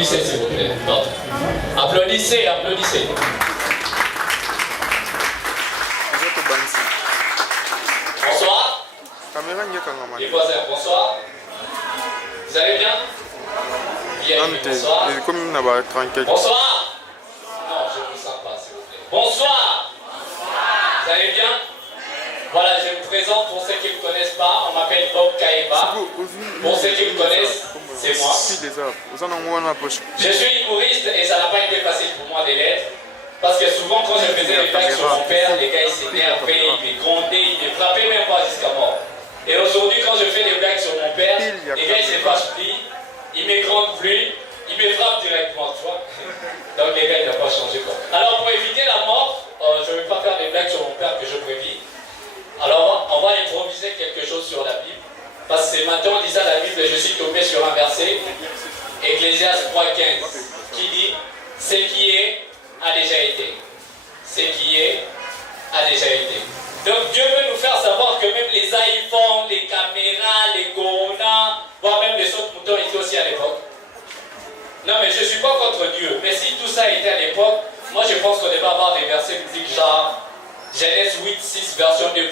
Applaudissez s'il vous plaît. Non. Applaudissez, applaudissez. Bonsoir. Les voisins, bonsoir. Vous allez bien? Bien, bonsoir. Bonsoir. Non, je ne vous sens pas, s'il vous plaît. Bonsoir. Vous allez bien? Voilà, je me présente pour ceux qui ne me connaissent pas. On m'appelle Bob Kaeba. Pour ceux qui me connaissent, c'est moi. Je suis humoriste et ça n'a pas été facile pour moi de l'être. Parce que souvent, quand je faisais les blagues sur mon père, les gars ils s'énervaient, ils me grondaient, ils me frappaient même pas jusqu'à mort. Et aujourd'hui, quand je fais des blagues sur mon père, les gars ils se fâchent plus, ils me grondent plus, ils me frappent directement, tu vois. Donc les gars, il n'a pas changé quoi. Alors pour éviter la mort, je ne vais pas faire des blagues sur mon père que je prévis. Alors on va improviser quelque chose sur la Bible. Parce que ce matin en lisant la Bible, je suis tombé sur un verset, Ecclésiaste 3,15, qui dit « Ce qui est a déjà été. Ce qui est a déjà été. » Donc Dieu veut nous faire savoir que même les iPhones, les caméras, les Corona, voire même les autres moutons étaient aussi à l'époque. Non mais je ne suis pas contre Dieu. Mais si tout ça était à l'époque, moi je pense qu'on devait avoir des versets bibliques genre Genèse 8,6 version 2.0.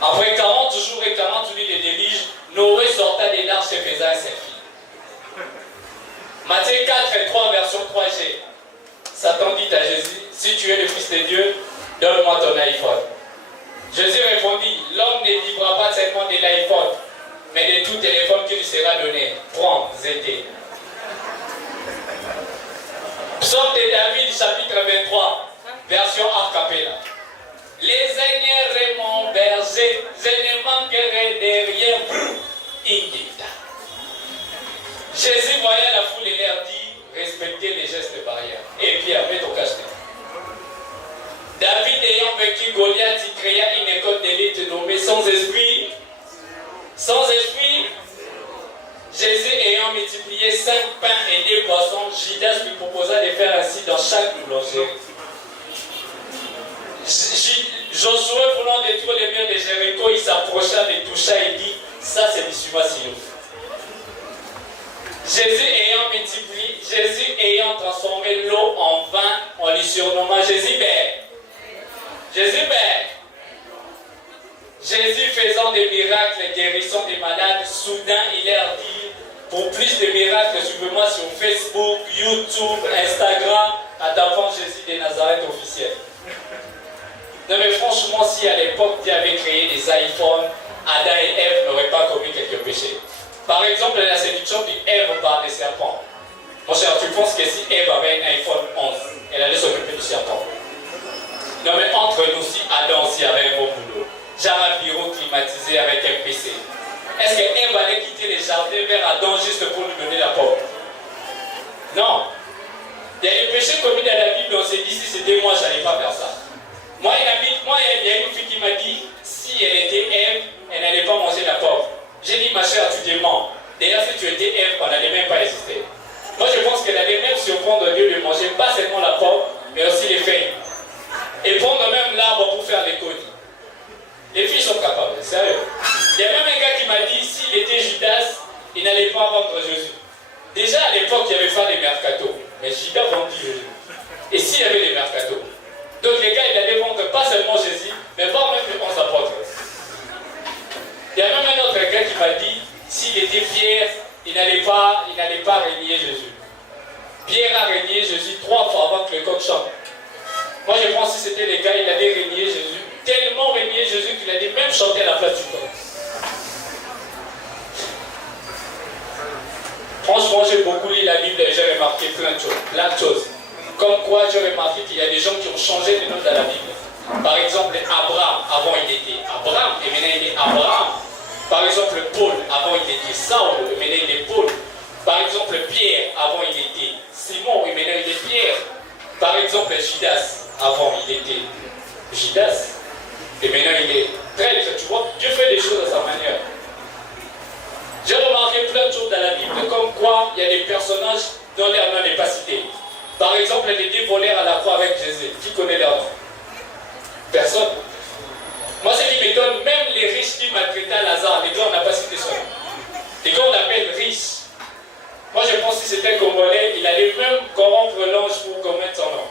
Après 40 jours et 40 nuits de déluge, Noé sortait des larges et faisait ses filles. Matthieu 4 et 3 version 3G. Satan dit à Jésus, si tu es le Fils de Dieu, donne-moi ton iPhone. Jésus répondit, l'homme ne vivra pas seulement de l'iPhone, mais de tout téléphone qui lui sera donné. Prends, ZT. Psaume de David, chapitre 23, version a cappella. Les seigneurs mon berger, je ne manquerai de rien. Indicta. Jésus voyait la foule et leur dit, respectez les gestes barrières. Et Pierre, mets ton cache-nez. David ayant vaincu Goliath, il créa une école d'élite nommée Sans Esprit. Sans Esprit, Jésus ayant multiplié 5 pains et 2 poissons, Judas lui proposa de faire ainsi dans chaque boulangerie. Josué voulant détruire les murs de Jéricho, il s'approcha, les toucha et dit, ça c'est du Silo. Jésus ayant transformé l'eau en vin, on lui surnomma Jésus-Père. Jésus-Père. Jésus faisant des miracles et guérissant des malades, soudain il leur dit, pour plus de miracles, suivez-moi sur Facebook, YouTube, Instagram, à t'apprendre Jésus de Nazareth officiel. Non mais franchement, si à l'époque Dieu avait créé des iPhones, Adam et Ève n'auraient pas commis quelques péchés. Par exemple, la séduction d'Ève par des serpents. Mon cher, tu penses que si Ève avait un iPhone 11, elle allait s'occuper du serpent? Non mais entre nous, si Adam aussi avait un bon boulot, genre un bureau climatisé avec un PC, est-ce qu'Ève allait quitter les jardins vers Adam juste pour lui donner la pomme? Non. Il y a des péchés commis dans la Bible, on s'est dit si c'était moi, je n'allais pas faire ça. Moi, il y a une fille qui m'a dit, si elle était Ève, elle n'allait pas manger la pomme. J'ai dit, ma chère, tu te mens. D'ailleurs, si tu étais Ève, on n'allait même pas exister. Moi, je pense qu'elle allait même surprendre Dieu de manger pas seulement la pomme, mais aussi les feuilles. Et prendre même l'arbre pour faire les côtes. Les filles sont capables, sérieux. Il y a même un gars qui m'a dit, s'il était Judas, il n'allait pas vendre Jésus. Déjà, à l'époque, il y avait pas les mercatos. Mais Judas vendit Jésus. Et s'il y avait les mercatos? Donc les gars, ils allaient vendre pas seulement Jésus, mais voir même les 11 apôtres. Il y a même un autre gars qui m'a dit, s'il était Pierre, il n'allait pas régner Jésus. Pierre a régné Jésus 3 fois avant que le coq chante. Moi je pense que si c'était les gars, il allait régner Jésus. Tellement régner Jésus qu'il allait même chanter à la place du coq. Franchement, j'ai beaucoup lu la Bible et j'ai remarqué plein de choses. Comme quoi, j'ai remarqué qu'il y a des gens qui ont changé de nom dans la Bible. Par exemple, Abraham, avant il était Abraham, et maintenant il est Abraham. Par exemple, Paul, avant il était Saul, et maintenant il est Paul. Par exemple, Pierre, avant il était Simon, et maintenant il est Pierre. Par exemple, Judas, avant il était Judas, et maintenant il est traître. Tu vois, Dieu fait des choses à sa manière. J'ai remarqué plein de choses dans la Bible, comme quoi il y a des personnages dont leur nom n'est pas cité. Par exemple, les 2 voleurs à la croix avec Jésus. Qui connaît leur nom? Personne. Moi, ce qui m'étonne, même les riches qui maltraitaient Lazare, les gars, on n'a pas cité son nom. Les gars, on l'appelle riches. Moi je pense que si c'était Congolais, il allait même corrompre l'ange pour commettre son nom.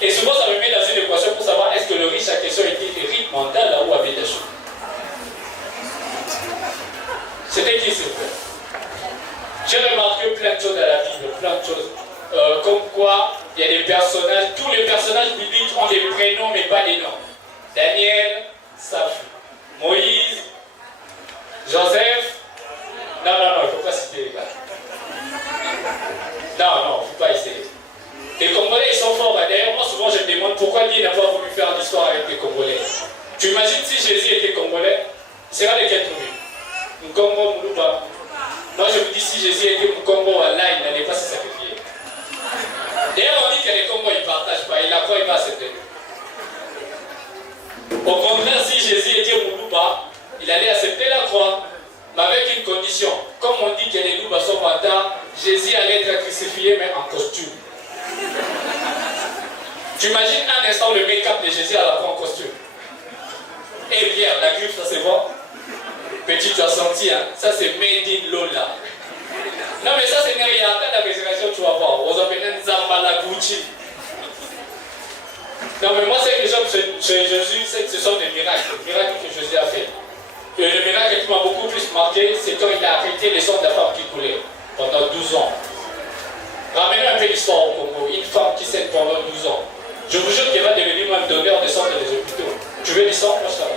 Et souvent ça me met dans une équation pour savoir est-ce que le riche à question était Eric Mandala ou Abedachou. C'était qui ce frère? J'ai remarqué plein de choses dans la Bible, plein de choses. Comme quoi, il y a des personnages, tous les personnages bibliques ont des prénoms mais pas des noms. Daniel, Safi, Moïse, Joseph. Non, il ne faut pas citer les gars. Non, il ne faut pas essayer. Les Congolais, ils sont forts. D'ailleurs, moi, souvent, je me demande pourquoi Dieu n'a pas voulu faire l'histoire avec les Congolais. Tu imagines si Jésus était Congolais, il sera de quelle tribu? Nkongo, Moulouba. Moi, je vous dis, si Jésus était Nkongo, là, il n'allait pas se sacrifier. D'ailleurs, on dit que les Congos, ils ne partagent pas. Il a quoi, il va accepter. Au contraire, si Jésus était Moulouba, il allait accepter la croix, mais avec une condition. Comme on dit que les Louba sont mentants, Jésus allait être crucifié, mais en costume. Tu imagines un instant le make-up de Jésus à la croix en costume. Et bien, la griffe, ça c'est bon? Petit, tu as senti, hein? Ça c'est made in Lola. Non, mais ça c'est rien. Après la résurrection, tu vas voir. Vous appelez Nzambala Gucci. Non, mais moi, ce que j'aime chez Jésus, c'est que ce sont des miracles que Jésus a fait. Et le miracle qui m'a beaucoup plus marqué, c'est quand il a arrêté les sangs de la femme qui coulait pendant 12 ans. Ramenez un peu l'histoire au Congo. Une femme qui saigne pendant 12 ans. Je vous jure qu'elle va devenir même donneur de sang dans les hôpitaux. Tu veux du sang? Moi, je t'en ai.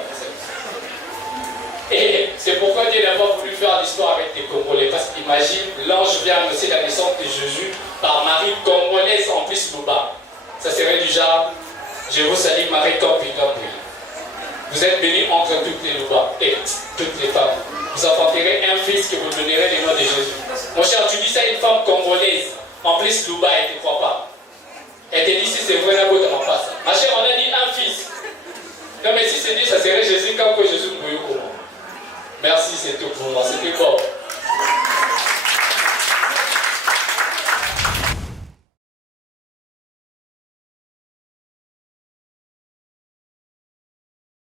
Et c'est pourquoi Dieu n'a pas voulu faire l'histoire avec les Congolais. Parce qu'imagine, l'ange vient annoncer la naissance de Jésus par Marie congolaise en plus Louba. Ça serait du genre, je vous salue Marie Campigambri. Vous êtes bénis entre toutes les Louba et toutes les femmes. Vous enfanterez un fils que vous donnerez le nom de Jésus. Mon cher, tu dis ça à une femme congolaise, en plus Louba, elle ne te croit pas. Elle te dit si c'est vrai, la boîte en passe. Ma chère, on a dit un fils. Non mais si c'est dit, ça serait Jésus quand Jésus nous comment. Merci, c'est tout pour moi. C'était bon.